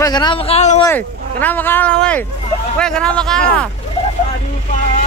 Woi, kenapa kalah, woi? Kenapa kalah, woi? Woi, kenapa kalah? Aduh, Pak.